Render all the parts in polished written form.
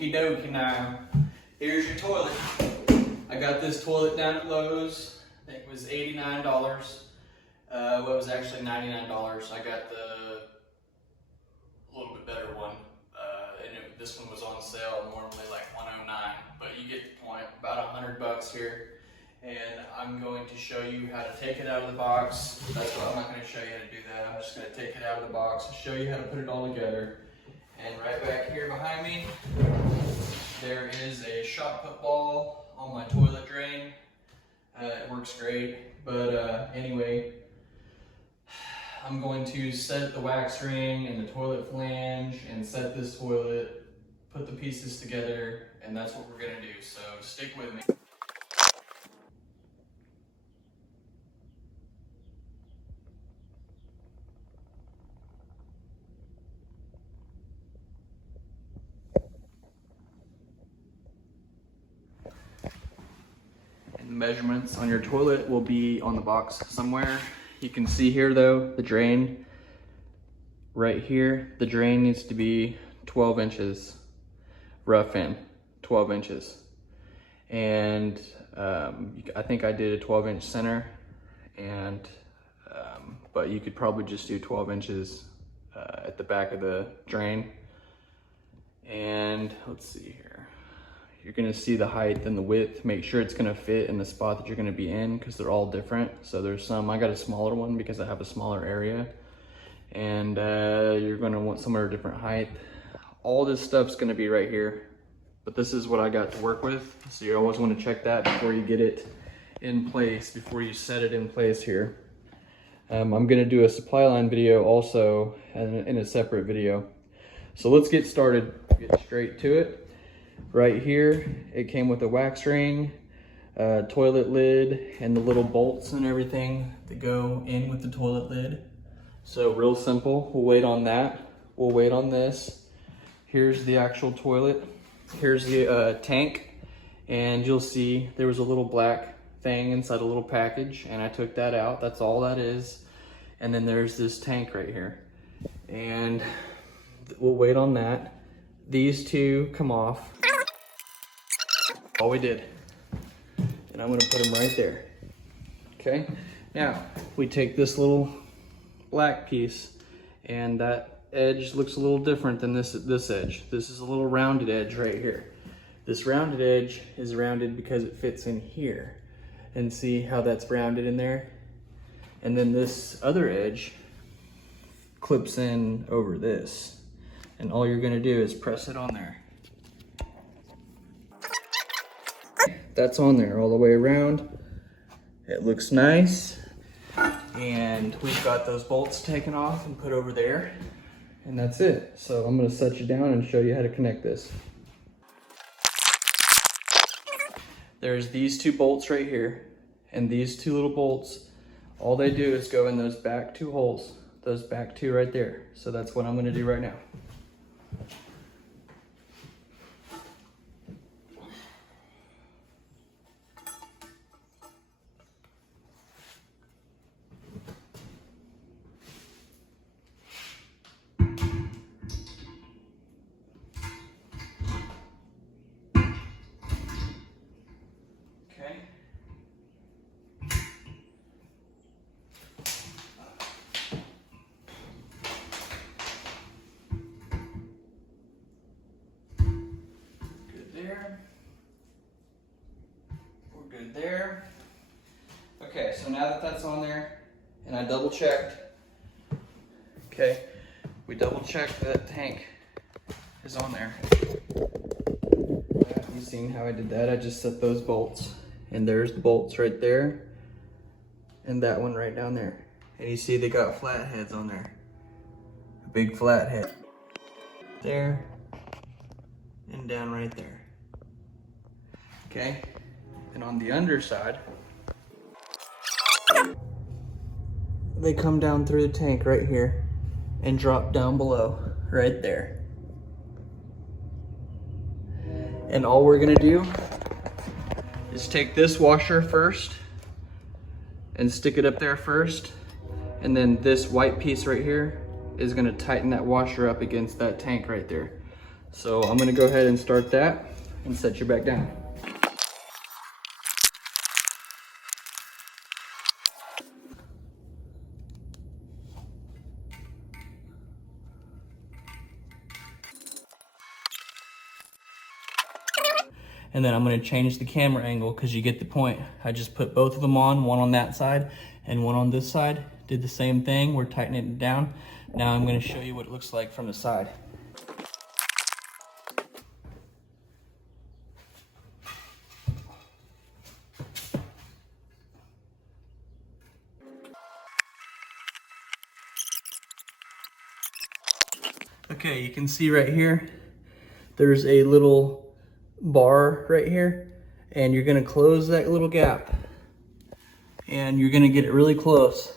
Okie dokie now. Here's your toilet. I got this toilet down at Lowe's. I think it was $89. Well, it was actually $99. I got the little bit better one. This one was on sale, normally like $109, but you get the point, about $100 here. And I'm going to show you how to take it out of the box. That's what I'm not going to show you how to do that. I'm just going to take it out of the box and show you how to put it all together. And right back here behind me, there is a shot put ball on my toilet drain. It works great, but anyway, I'm going to set the wax ring and the toilet flange and set this toilet, put the pieces together, and that's what we're gonna do, so stick with me. And the measurements on your toilet will be on the box somewhere. You can see here though, the drain right here, the drain needs to be 12 inches rough in, 12 inches. And I think I did a 12-inch center, and but you could probably just do 12 inches at the back of the drain. And let's see here. You're gonna see the height and the width. Make sure it's gonna fit in the spot that you're gonna be in, because they're all different. So there's some, I got a smaller one because I have a smaller area. And you're gonna want somewhere a different height. All this stuff's gonna be right here, but this is what I got to work with. So you always wanna check that before you get it in place, before you set it in place here. I'm gonna do a supply line video also in a separate video. So let's get started, get straight to it. Right here, it came with a wax ring, toilet lid, and the little bolts and everything that go in with the toilet lid. So real simple, we'll wait on that. We'll wait on this. Here's the actual toilet. Here's the tank, and you'll see there was a little black thing inside a little package, and I took that out. That's all that is. And then there's this tank right here. And we'll wait on that. These two come off. All we did. And I'm gonna put them right there. Okay? Now, we take this little black piece, and that edge looks a little different than this edge. This is a little rounded edge right here. This rounded edge is rounded because it fits in here. And see how that's rounded in there? And then this other edge clips in over this. And all you're gonna do is press it on there. That's on there all the way around. It looks nice. And we've got those bolts taken off and put over there. And that's it. So I'm gonna set you down and show you how to connect this. There's these two bolts right here, and these two little bolts, all they do is go in those back two holes, those back two right there. So that's what I'm gonna do right now. We're good there. Okay, so now that that's on there, and I double checked, okay, we double checked that tank is on there. You seen how I did that? I just set those bolts, and there's the bolts right there, and that one right down there. And you see they got flat heads on there, a big flat head there, and down right there. Okay, and on the underside, they come down through the tank right here and drop down below right there. And all we're gonna do is take this washer first and stick it up there first, and then this white piece right here is gonna tighten that washer up against that tank right there. So I'm gonna go ahead and start that and set you back down. And then I'm gonna change the camera angle because you get the point. I just put both of them on, one on that side and one on this side. Did the same thing, we're tightening it down. Now I'm gonna show you what it looks like from the side. Okay, you can see right here, there's a little bar right here, and you're gonna close that little gap and you're gonna get it really close.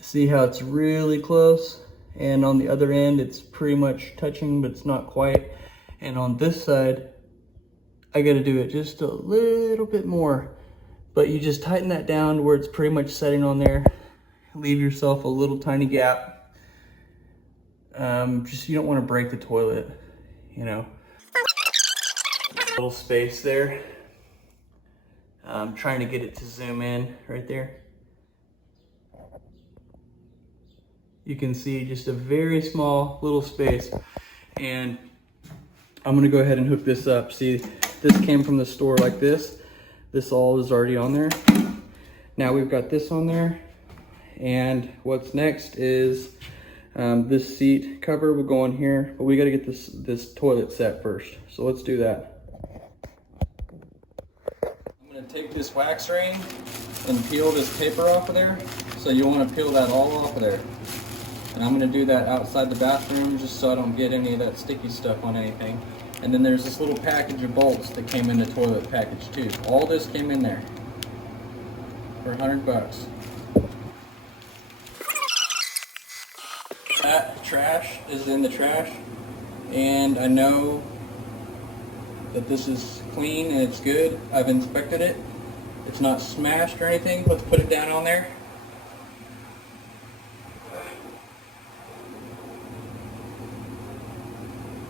See how it's really close? And on the other end, it's pretty much touching, but it's not quite. And on this side, I gotta do it just a little bit more, but you just tighten that down to where it's pretty much setting on there. Leave yourself a little tiny gap. Just, you don't wanna break the toilet, you know. Little space there. I'm trying to get it to zoom in right there. You can see just a very small little space. And I'm gonna go ahead and hook this up. See, this came from the store like this. This all is already on there. Now we've got this on there. And what's next is this seat cover will go on here, but we gotta get this toilet set first. So let's do that. I'm gonna take this wax ring and peel this paper off of there. So you wanna peel that all off of there. And I'm gonna do that outside the bathroom just so I don't get any of that sticky stuff on anything. And then there's this little package of bolts that came in the toilet package too. All this came in there for $100. That trash is in the trash, and I know that this is clean and it's good. I've inspected it. It's not smashed or anything. Let's put it down on there.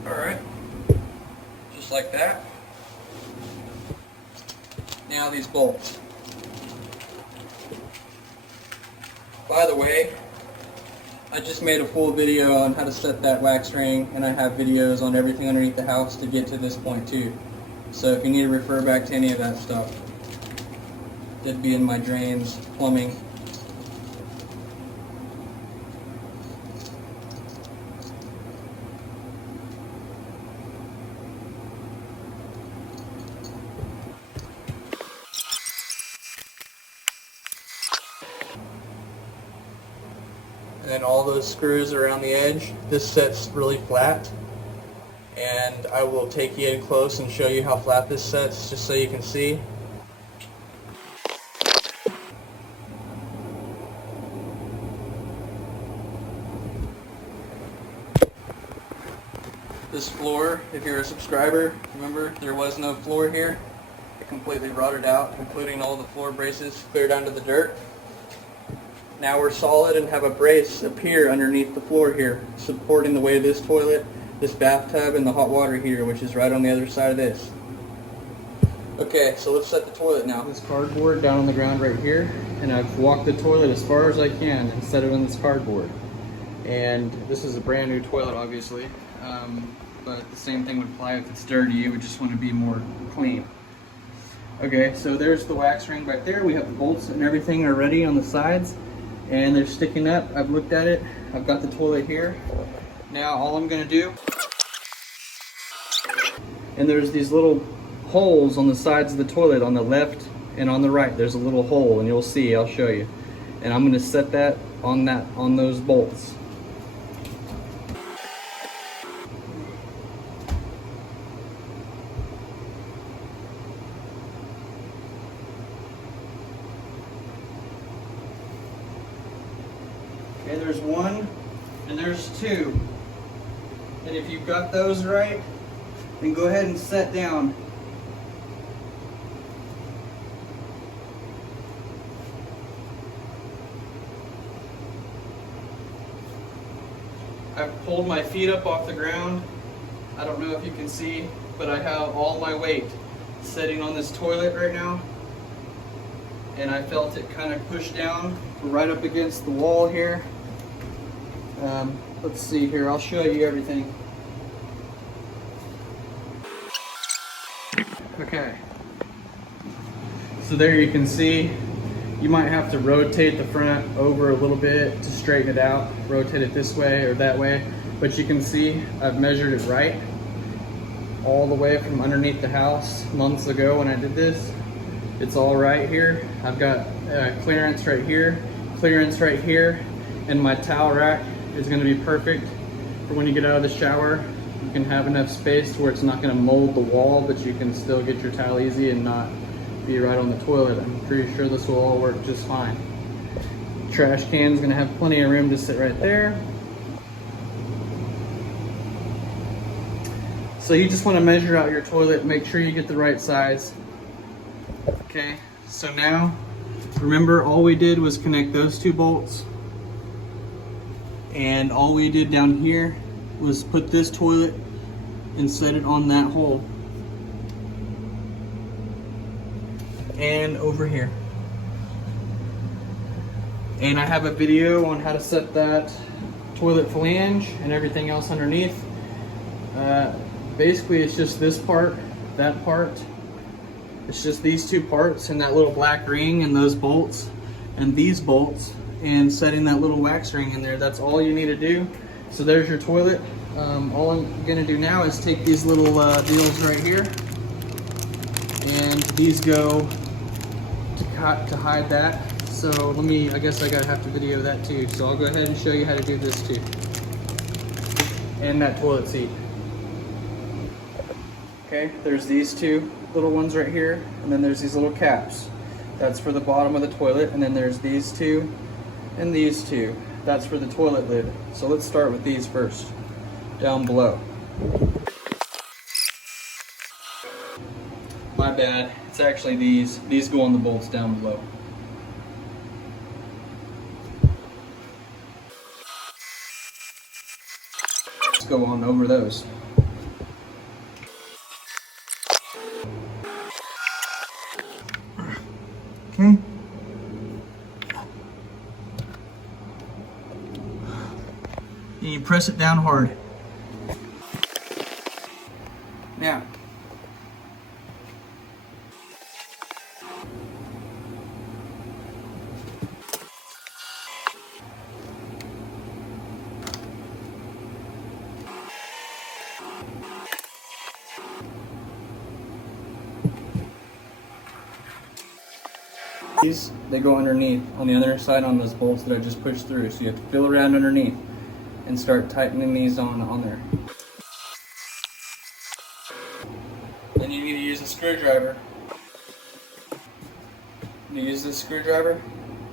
Alright, just like that. Now these bolts. By the way, I just made a full video on how to set that wax ring, and I have videos on everything underneath the house to get to this point too. So if you need to refer back to any of that stuff, it'd be in my drains, plumbing. And then all those screws around the edge. This sets really flat, and I will take you in close and show you how flat this sets just so you can see. This floor, if you're a subscriber, remember there was no floor here. It completely rotted out, including all the floor braces clear down to the dirt. Now we're solid and have a brace appear underneath the floor here, supporting the weight of this toilet, this bathtub, and the hot water heater, which is right on the other side of this. Okay, so let's set the toilet now. This cardboard down on the ground right here, and I've walked the toilet as far as I can and set it on this cardboard. And this is a brand new toilet, obviously, but the same thing would apply if it's dirty. You would just want to be more clean. Okay, so there's the wax ring right there. We have the bolts and everything already on the sides, and they're sticking up. I've looked at it. I've got the toilet here. Now all I'm gonna do, and there's these little holes on the sides of the toilet on the left and on the right. There's a little hole, and you'll see, I'll show you. And I'm gonna set that on those bolts. Okay, there's one and there's two. And if you've got those right, then go ahead and set down. I've pulled my feet up off the ground. I don't know if you can see, but I have all my weight sitting on this toilet right now. And I felt it kind of push down right up against the wall here. Let's see here, I'll show you everything. Okay. So there you can see, you might have to rotate the front over a little bit to straighten it out. Rotate it this way or that way. But you can see I've measured it right all the way from underneath the house months ago when I did this. It's all right here. I've got clearance right here, clearance right here, and my towel rack is going to be perfect for when you get out of the shower. You can have enough space to where it's not going to mold the wall, but you can still get your towel easy and not be right on the toilet. I'm pretty sure this will all work just fine. Trash can is going to have plenty of room to sit right there. So you just want to measure out your toilet, make sure you get the right size. Okay, so now remember all we did was connect those two bolts, and all we did down here was put this toilet and set it on that hole and over here. And I have a video on how to set that toilet flange and everything else underneath. Basically it's just this part, that part. It's just these two parts and that little black ring and those bolts and these bolts and setting that little wax ring in there. That's all you need to do. So there's your toilet. All I'm gonna do now is take these little deals right here, and these go to hide that. So I guess I gotta have to video that too. So I'll go ahead and show you how to do this too. And that toilet seat. Okay, there's these two little ones right here, and then there's these little caps. That's for the bottom of the toilet, and then there's these two and these two. That's for the toilet lid. So let's start with these first, down below. My bad, it's actually these. These go on the bolts down below. Let's go on over those. Okay. And you press it down hard. Now, these, they go underneath on the other side on those bolts that I just pushed through. So you have to feel around underneath and start tightening these on there. Then you need to use a screwdriver. You use this screwdriver.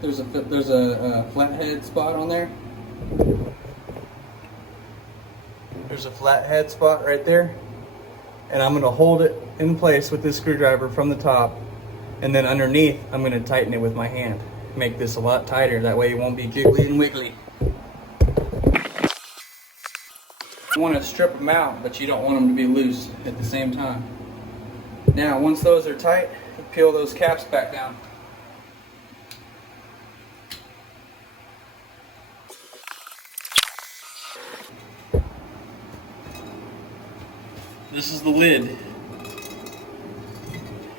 There's a flathead spot on there. There's a flathead spot right there. And I'm gonna hold it in place with this screwdriver from the top. And then underneath, I'm gonna tighten it with my hand. Make this a lot tighter, that way it won't be jiggly and wiggly. You wanna strip them out, but you don't want them to be loose at the same time. Now, once those are tight, peel those caps back down. This is the lid.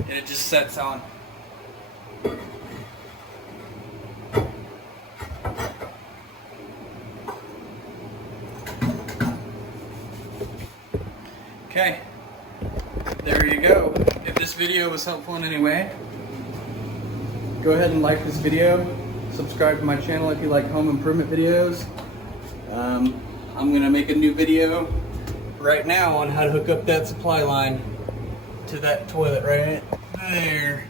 And it just sets on. Okay, there you go. If this video was helpful in any way, go ahead and like this video. Subscribe to my channel if you like home improvement videos. I'm gonna make a new video right now on how to hook up that supply line to that toilet right there.